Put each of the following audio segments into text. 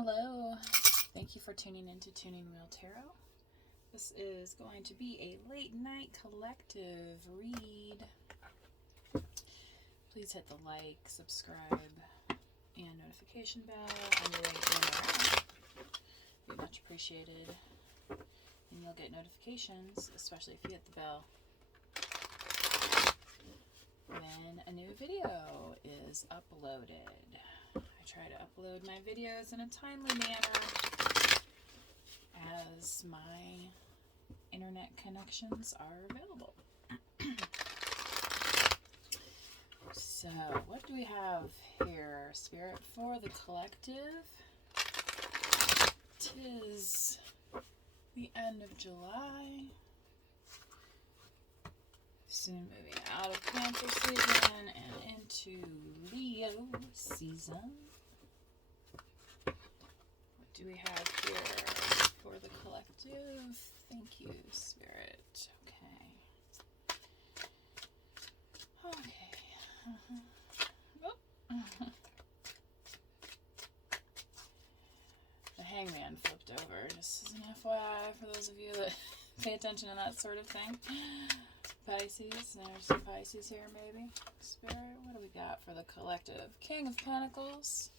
Hello, thank you for tuning into Tuning Wheel Tarot. This is going to be a late night collective read. Please hit the like, subscribe, and notification bell on your way in or out. Be much appreciated. And you'll get notifications, especially if you hit the bell, when a new video is uploaded. I try to upload my videos in a timely manner as my internet connections are available. So, what do we have here, Spirit, for the collective? 'Tis the end of July. Soon moving out of Cancer season and into Leo season. What do we have here for the collective? Thank you, Spirit. Okay. Oh. The Hangman flipped over. Just as an FYI for those of you that pay attention to that sort of thing. Pisces. There's some Pisces here, maybe. Spirit, what do we got for the collective? King of Pentacles.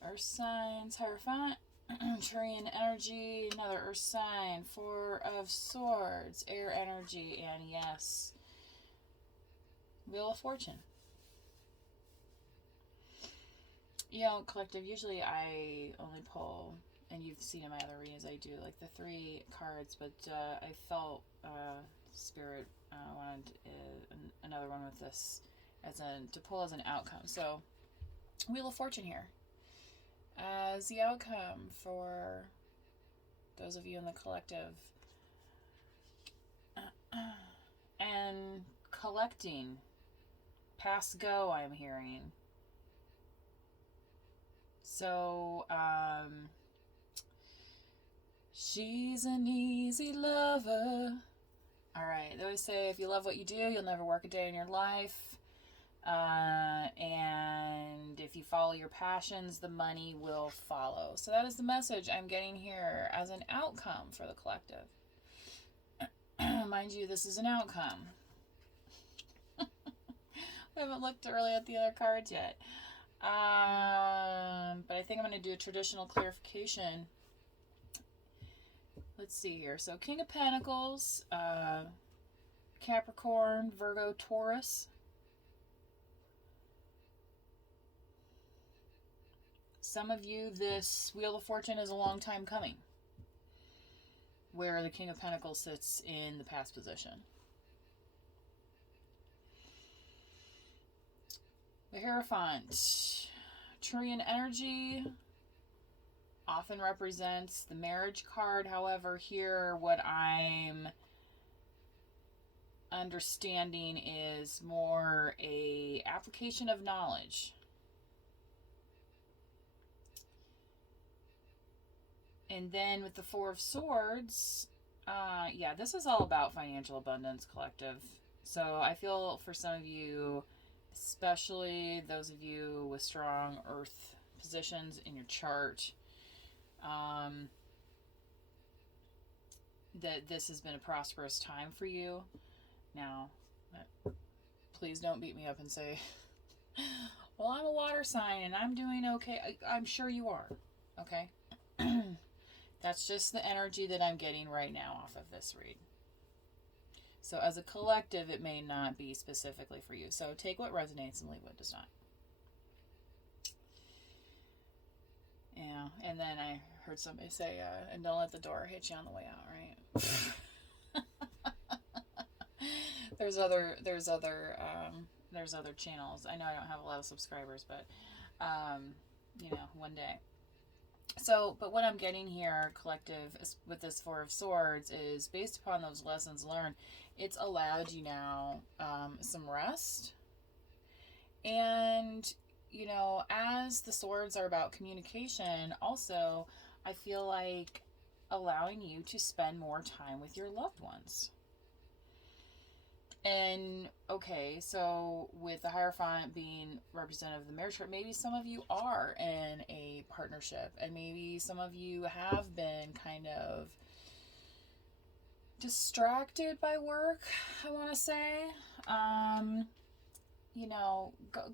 Earth signs, Hierophant. Turian energy, another earth sign. Four of Swords, air energy, and yes, Wheel of Fortune. You know, collective, usually I only pull, and you've seen in my other readings, I do like the 3 cards, but I felt Spirit wanted another one with this to pull as an outcome. So, Wheel of Fortune here as the outcome for those of you in the collective. And collecting, pass go, I'm hearing. So, she's an easy lover. Alright, they always say if you love what you do, you'll never work a day in your life. And if you follow your passions, the money will follow. So that is the message I'm getting here as an outcome for the collective. Mind you, this is an outcome. We haven't looked really at the other cards yet. But I think I'm going to do a traditional clarification. Let's see here. So King of Pentacles, Capricorn, Virgo, Taurus. Some of you, this Wheel of Fortune is a long time coming, where the King of Pentacles sits in the past position. The Hierophant, Turian energy, often represents the marriage card. However, here what I'm understanding is more a application of knowledge. And then with the 4 of Swords, yeah, this is all about financial abundance, collective. So I feel for some of you, especially those of you with strong earth positions in your chart, that this has been a prosperous time for you. Now, please don't beat me up and say, well, I'm a water sign and I'm doing okay. I'm sure you are, okay? That's just the energy that I'm getting right now off of this read. So as a collective, it may not be specifically for you. So take what resonates and leave what does not. Yeah, and then I heard somebody say, and don't let the door hit you on the way out, right? There's other channels. I know I don't have a lot of subscribers, but you know, one day. So, but what I'm getting here, collective, with this 4 of Swords, is based upon those lessons learned, it's allowed you now some rest. And, you know, as the swords are about communication, also, I feel like allowing you to spend more time with your loved ones. And okay, so with the Hierophant being representative of the marriage chart, maybe some of you are in a partnership, and maybe some of you have been kind of distracted by work, I want to say.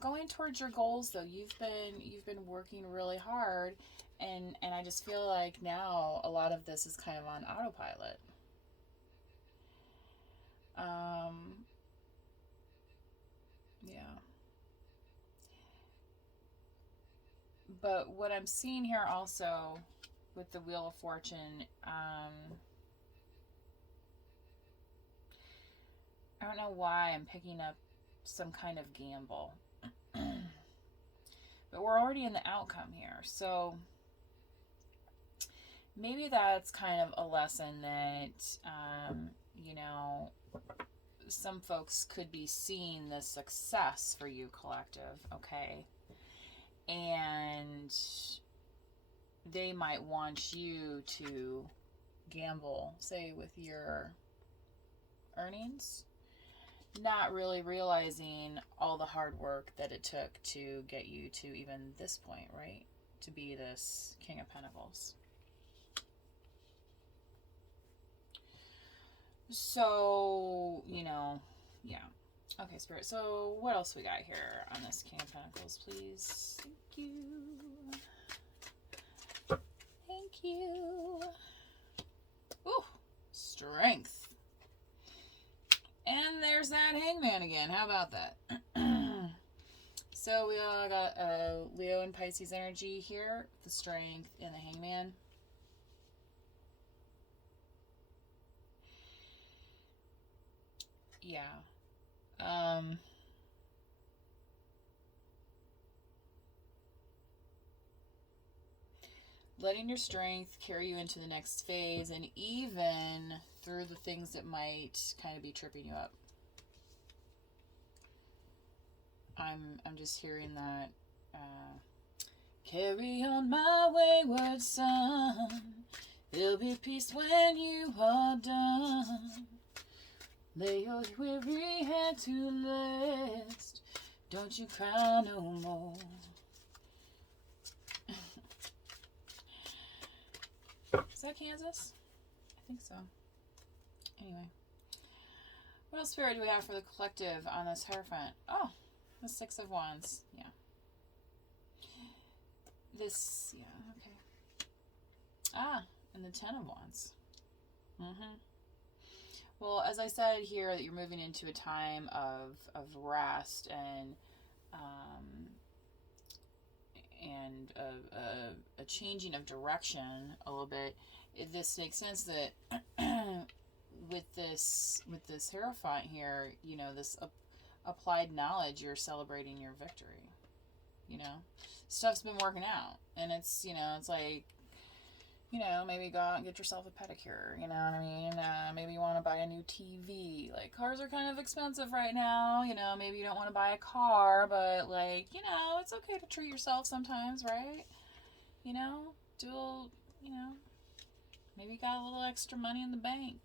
Going towards your goals though, you've been working really hard, and I just feel like now a lot of this is kind of on autopilot. Um, yeah. But what I'm seeing here also with the Wheel of Fortune, I don't know why I'm picking up some kind of gamble. But we're already in the outcome here. So maybe that's kind of a lesson that, you know, some folks could be seeing the success for you, collective, okay? And they might want you to gamble, say, with your earnings, not really realizing all the hard work that it took to get you to even this point, right? To be this King of Pentacles. So, yeah. Okay, Spirit. So, what else we got here on this King of Pentacles, please? Thank you. Thank you. Ooh, strength. And there's that Hangman again. How about that? So we all got Leo and Pisces energy here, the strength and the Hangman. Yeah. Letting your strength carry you into the next phase, and even through the things that might kind of be tripping you up. I'm just hearing that. Carry on, my wayward son. There'll be peace when you are done. Lay your weary head to rest. Don't you cry no more. Is that Kansas? I think so. Anyway. What else, Spirit, do we have for the collective on this Hierophant? Oh, the Six of Wands. Yeah. This, yeah, okay. And the Ten of Wands. Well, as I said here, that you're moving into a time of rest and a changing of direction a little bit. This makes sense that with this Hierophant here, this applied knowledge, you're celebrating your victory. Stuff's been working out, and it's it's like, maybe go out and get yourself a pedicure, you know what I mean? Maybe you want to buy a new TV. Like, cars are kind of expensive right now, maybe you don't want to buy a car, but, like, it's okay to treat yourself sometimes, right? Maybe you got a little extra money in the bank,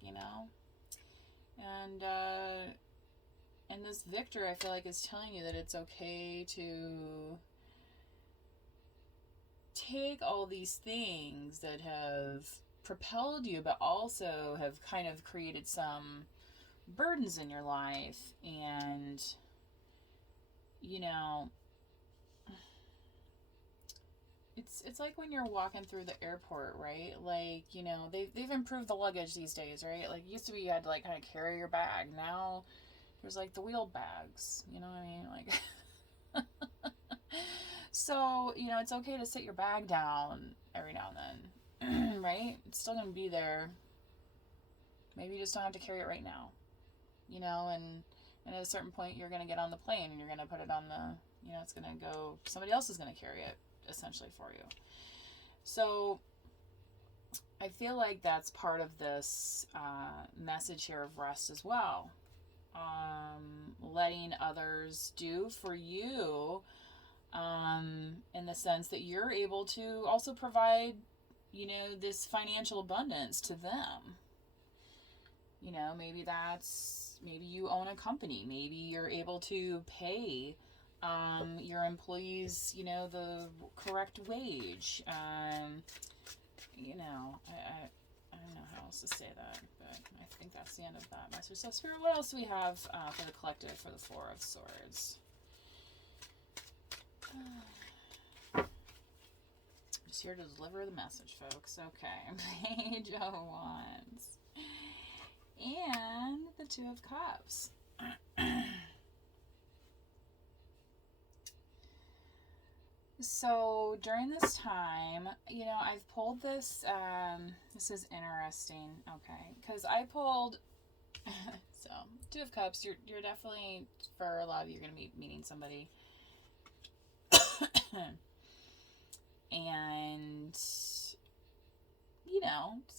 and this victor, I feel like, is telling you that it's okay to take all these things that have propelled you, but also have kind of created some burdens in your life. And, it's like when you're walking through the airport, right? Like, they've improved the luggage these days, right? Like, it used to be you had to, like, kind of carry your bag. Now there's, like, the wheeled bags, you know what I mean? Like, so, it's okay to sit your bag down every now and then, right? It's still going to be there. Maybe you just don't have to carry it right now, and at a certain point you're going to get on the plane and you're going to put it on the, it's going to go, somebody else is going to carry it essentially for you. So I feel like that's part of this message here of rest as well. Letting others do for you, in the sense that you're able to also provide, this financial abundance to them. Maybe that's maybe you own a company. Maybe you're able to pay your employees, the correct wage. I don't know how else to say that, but I think that's the end of that message. So, Spirit, what else do we have for the collective for the Four of Swords? Just here to deliver the message, folks. Okay. Page of Wands. And the Two of Cups. So during this time, I've pulled this, this is interesting, okay, because I pulled, so, Two of Cups, you're definitely, for a lot of you, you're going to be meeting somebody, and, it's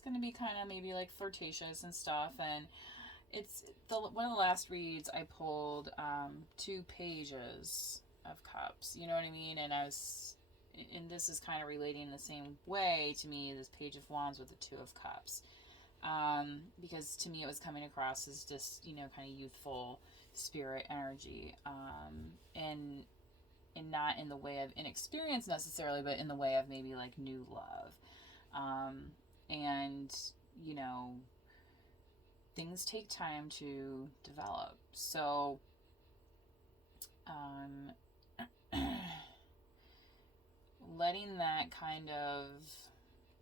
going to be kind of maybe, like, flirtatious and stuff, and it's, one of the last reads, I pulled, 2 pages of cups, you know what I mean? And this is kind of relating in the same way to me, this Page of Wands with the Two of Cups, because to me it was coming across as just kind of youthful spirit energy, and not in the way of inexperience necessarily, but in the way of maybe like new love, and things take time to develop, so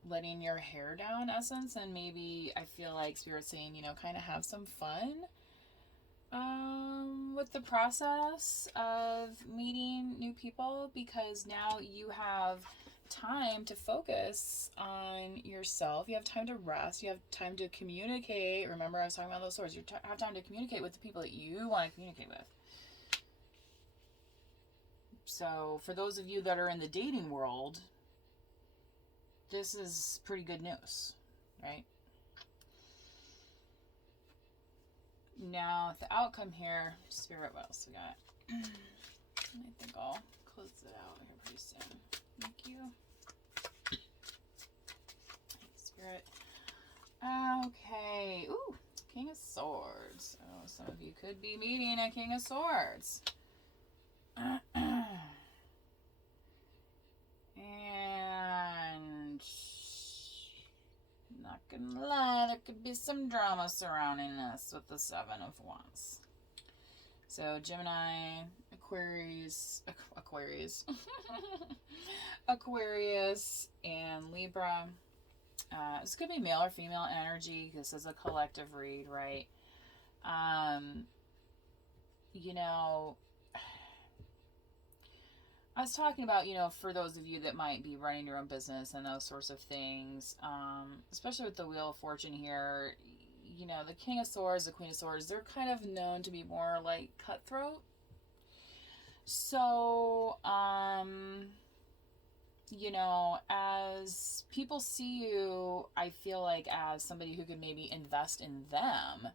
letting your hair down, essence, and maybe I feel like Spirit's saying, kind of have some fun with the process of meeting new people, because now you have time to focus on yourself. You have time to rest. You have time to communicate. Remember, I was talking about those swords. You have time to communicate with the people that you want to communicate with. So for those of you that are in the dating world, this is pretty good news, right? Now, the outcome here, Spirit, what else we got? I think I'll close it out here pretty soon. Thank you. Thanks, Spirit. Okay. Ooh, King of Swords. Oh, some of you could be meeting a King of Swords. And not gonna lie, there could be some drama surrounding this with the Seven of Wands. So Gemini, Aquarius, Aquarius, and Libra. This could be male or female energy. This is a collective read, right? I was talking about, for those of you that might be running your own business and those sorts of things, especially with the Wheel of Fortune here, the King of Swords, the Queen of Swords, they're kind of known to be more like cutthroat. So, as people see you, I feel like as somebody who could maybe invest in them,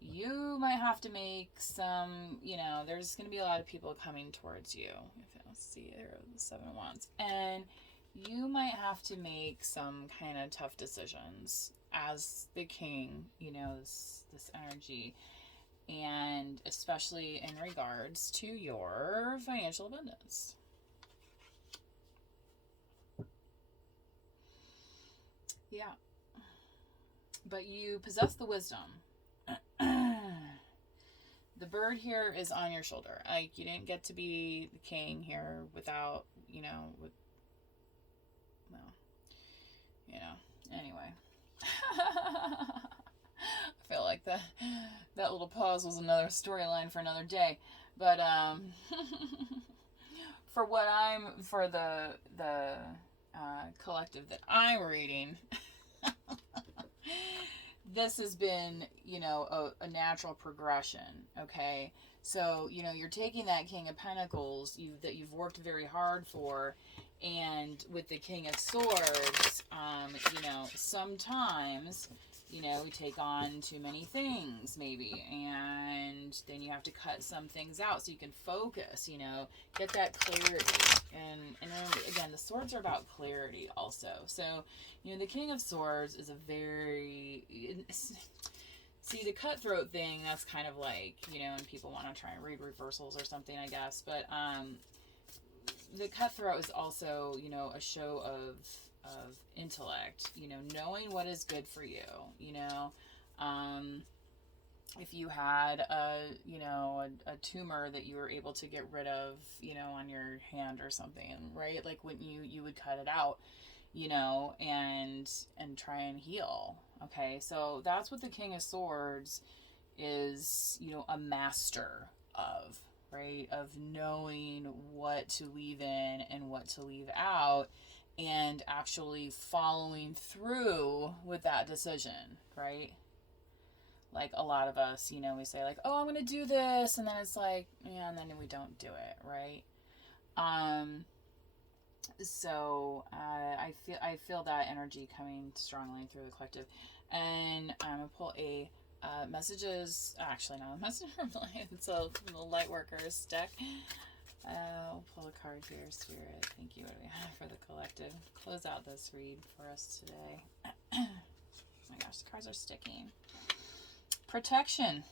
you might have to make some, there's going to be a lot of people coming towards you. Let's see here, the Seven of Wands. And you might have to make some kind of tough decisions as the king, this energy. And especially in regards to your financial abundance. Yeah. But you possess the wisdom. The bird here is on your shoulder. Like, you didn't get to be the king here without, anyway. I feel like that little pause was another storyline for another day. But, for the collective that I'm reading, this has been, a natural progression, okay? So, you're taking that King of Pentacles that you've worked very hard for, and with the King of Swords, sometimes, we take on too many things, maybe, and then you have to cut some things out so you can focus, get that clarity. And remember, again, the swords are about clarity also. So, the King of Swords is a very See, the cutthroat thing, that's kind of like, you know, and people want to try and read reversals or something, I guess. But the cutthroat is also, you know, a show of intellect, you know, knowing what is good for you, you know. If you had you know, a tumor that you were able to get rid of, you know, on your hand or something, right? Like when you would cut it out, you know, and try and heal. Okay, so that's what the King of Swords is, you know, a master of, right? Of knowing what to leave in and what to leave out, and actually following through with that decision, right? Like a lot of us, you know, we say like, oh, I'm going to do this. And then it's like, yeah, and then we don't do it. Right. So, I feel that energy coming strongly through the collective, and I'm going to pull a, messages, actually not a message from light. It's a light workers deck. I'll pull a card here, Spirit. Thank you. What do we have for the collective? Close out this read for us today. Oh my gosh, the cards are sticking. Protection.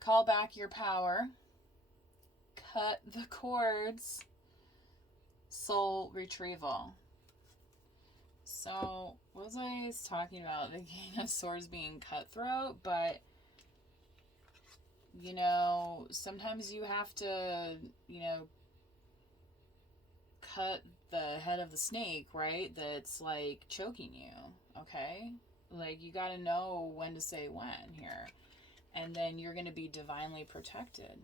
Call back your power. Cut the cords. Soul retrieval. So, was I talking about the King of Swords being cutthroat? But, you know, sometimes you have to, you know, cut the head of the snake, right? That's like choking you, okay? Like, you got to know when to say when here. And then you're going to be divinely protected.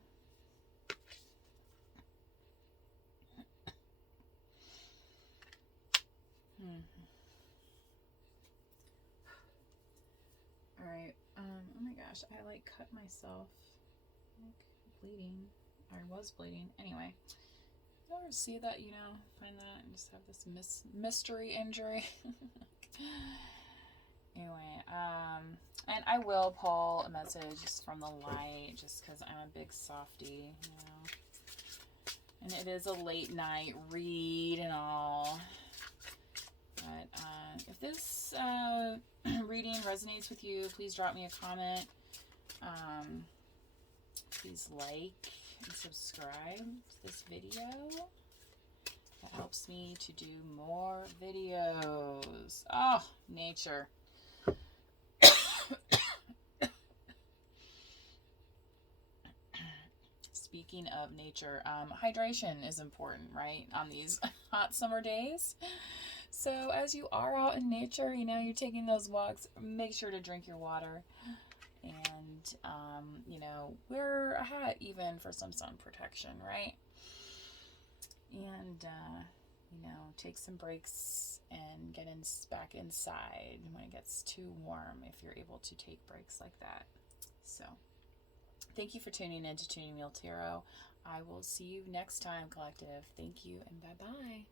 Alright. Oh my gosh. I, like, cut myself. Like, bleeding. I was bleeding. Anyway. You ever see that, you know? Find that and just have this mystery injury? Anyway, and I will pull a message just from the light, just because I'm a big softie, you know. And it is a late night read and all. But if this reading resonates with you, please drop me a comment. Please like and subscribe to this video. That helps me to do more videos. Oh, nature. Speaking of nature, hydration is important, right? On these hot summer days. So as you are out in nature, you know, you're taking those walks, make sure to drink your water. And, you know, wear a hat even for some sun protection, right? And, you know, take some breaks and get back inside when it gets too warm, if you're able to take breaks like that. So, thank you for tuning in to Tuning Wheel Tarot. I will see you next time, Collective. Thank you and bye-bye.